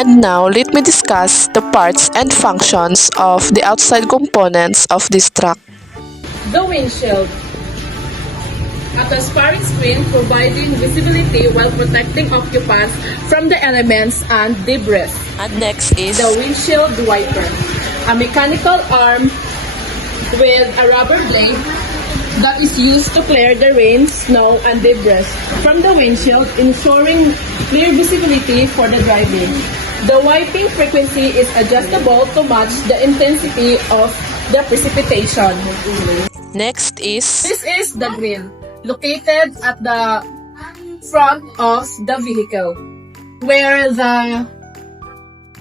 And now, let me discuss the parts and functions of the outside components of this truck. The windshield. A transparent screen providing visibility while protecting occupants from the elements and debris. And next is The windshield wiper. A mechanical arm with a rubber blade that is used to clear the rain, snow, and debris from the windshield, ensuring clear visibility for the driving. The wiping frequency is adjustable to match the intensity of the precipitation. next is This is the grill, located at the front of the vehicle, where the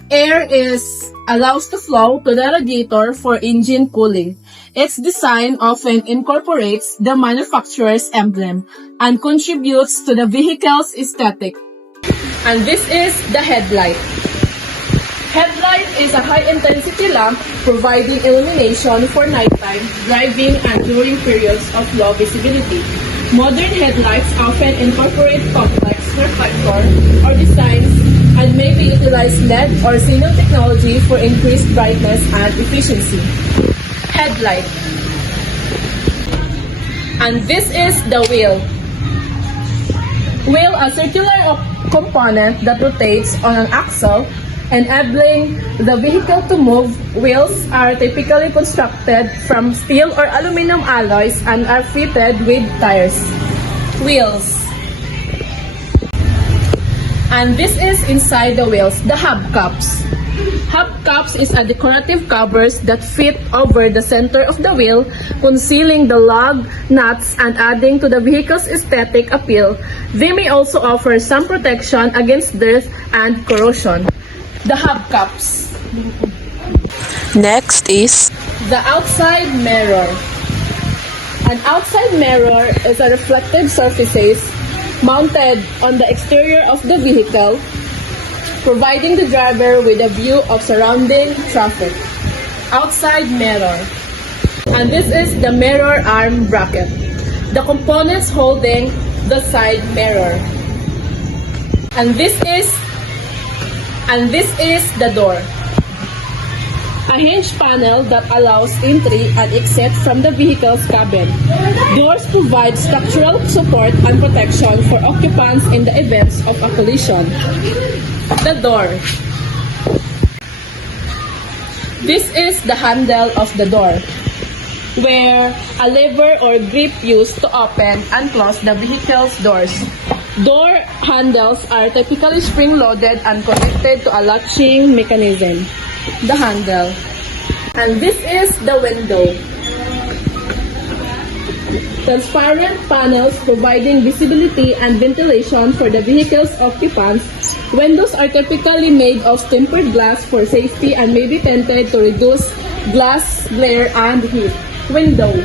air is allows to flow to the radiator for engine cooling. Its design often incorporates the manufacturer's emblem and contributes to the vehicle's aesthetic. And this is the headlight. Headlight is a high-intensity lamp providing illumination for nighttime driving and during periods of low visibility. Modern headlights often incorporate complex reflector or designs and may be utilized LED or xenon technology for increased brightness and efficiency. Headlight. And this is the wheel. Wheel, a circular component that rotates on an axle, enabling the vehicle to move. Wheels are typically constructed from steel or aluminum alloys and are fitted with tires. Wheels. And this is inside the wheels, the hubcaps. Hubcaps is a decorative covers that fit over the center of the wheel, concealing the lug nuts and adding to the vehicle's aesthetic appeal. They may also offer some protection against dirt and corrosion. The hubcaps. next is The outside mirror. An outside mirror is a reflective surface mounted on the exterior of the vehicle, providing the driver with a view of surrounding traffic. Outside mirror. And this is the mirror arm bracket, the components holding the side mirror. And this is the door. A hinge panel that allows entry and exit from the vehicle's cabin. Doors provide structural support and protection for occupants in the events of a collision. The door. This is the handle of the door, where a lever or grip used to open and close the vehicle's doors. Door handles are typically spring-loaded and connected to a latching mechanism. The handle. And this is the window. Transparent panels providing visibility and ventilation for the vehicle's occupants. Windows are typically made of tempered glass for safety and may be tinted to reduce glass glare and heat. Window.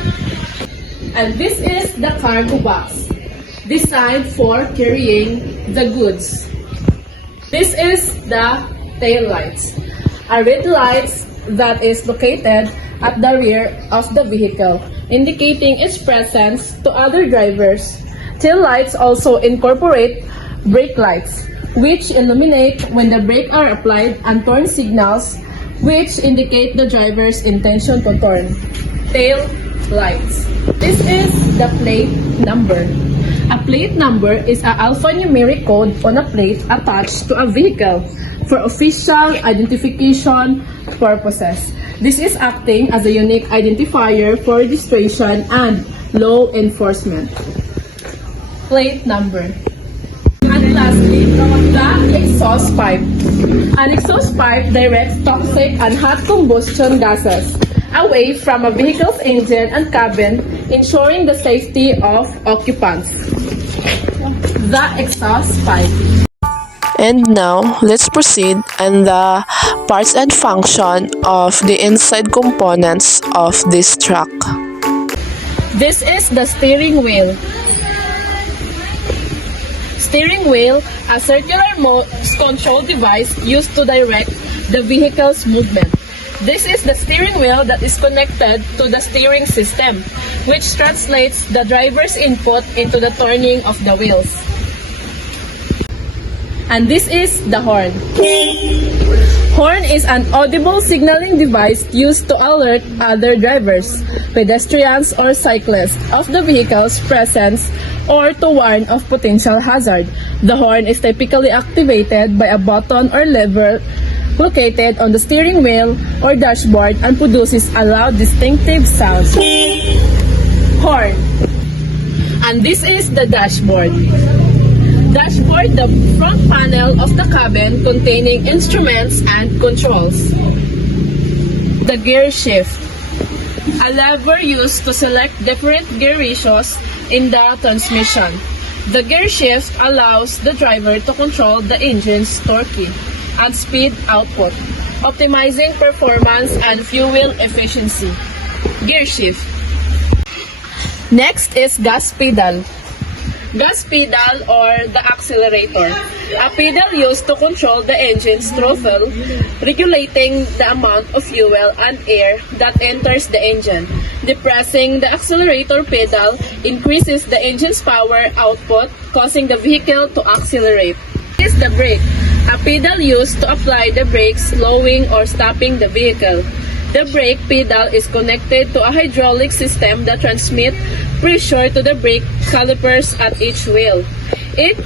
And this is the cargo box, designed for carrying the goods. This is the tail lights, a red light that is located at the rear of the vehicle, indicating its presence to other drivers. Tail lights also incorporate brake lights, which illuminate when the brakes are applied, and turn signals, which indicate the driver's intention to turn. Tail lights. This is the plate number. A plate number is an alphanumeric code on a plate attached to a vehicle for official identification purposes. This is acting as a unique identifier for registration and law enforcement. Plate number. And lastly, the exhaust pipe. An exhaust pipe directs toxic and hot combustion gases away from a vehicle's engine and cabin, ensuring the safety of occupants. The exhaust pipe. And now, let's proceed on the parts and function of the inside components of this truck. This is the steering wheel. Steering wheel, a circular control device used to direct the vehicle's movement. This is the steering wheel that is connected to the steering system, which translates the driver's input into the turning of the wheels. And this is the horn. Horn is an audible signaling device used to alert other drivers, pedestrians, or cyclists of the vehicle's presence or to warn of potential hazard. The horn is typically activated by a button or lever located on the steering wheel or dashboard and produces a loud, distinctive sound. Horn. And this is the dashboard. Dashboard, the front panel of the cabin containing instruments and controls. The gear shift, a lever used to select different gear ratios in the transmission. The gear shift allows the driver to control the engine's torque and speed output, optimizing performance and fuel efficiency. Gear shift. Next is gas pedal. Gas pedal or the accelerator, a pedal used to control the engine's throttle, regulating the amount of fuel and air that enters the engine. Depressing the accelerator pedal increases the engine's power output, causing the vehicle to accelerate. This is the brake, a pedal used to apply the brakes, slowing or stopping the vehicle. The brake pedal is connected to a hydraulic system that transmits pressure to the brake calipers at each wheel,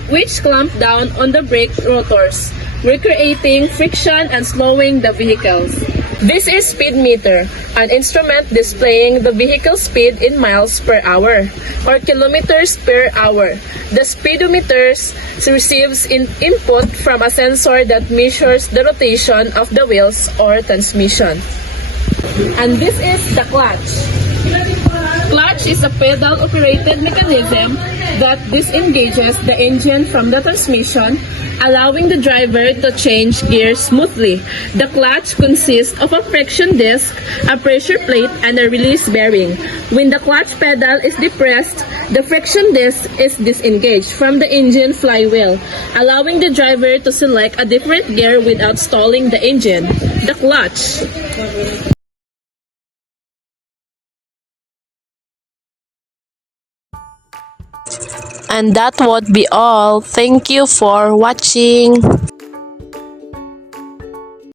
which clamp down on the brake rotors, recreating friction and slowing the vehicles. This is speed meter, an instrument displaying the vehicle speed in miles per hour or kilometers per hour. The speedometer receives input from a sensor that measures the rotation of the wheels or transmission. And this is the clutch. Clutch is a pedal-operated mechanism that disengages the engine from the transmission, allowing the driver to change gears smoothly. The clutch consists of a friction disc, a pressure plate, and a release bearing. When the clutch pedal is depressed, the friction disc is disengaged from the engine flywheel, allowing the driver to select a different gear without stalling the engine. The clutch. And that would be all. Thank you for watching.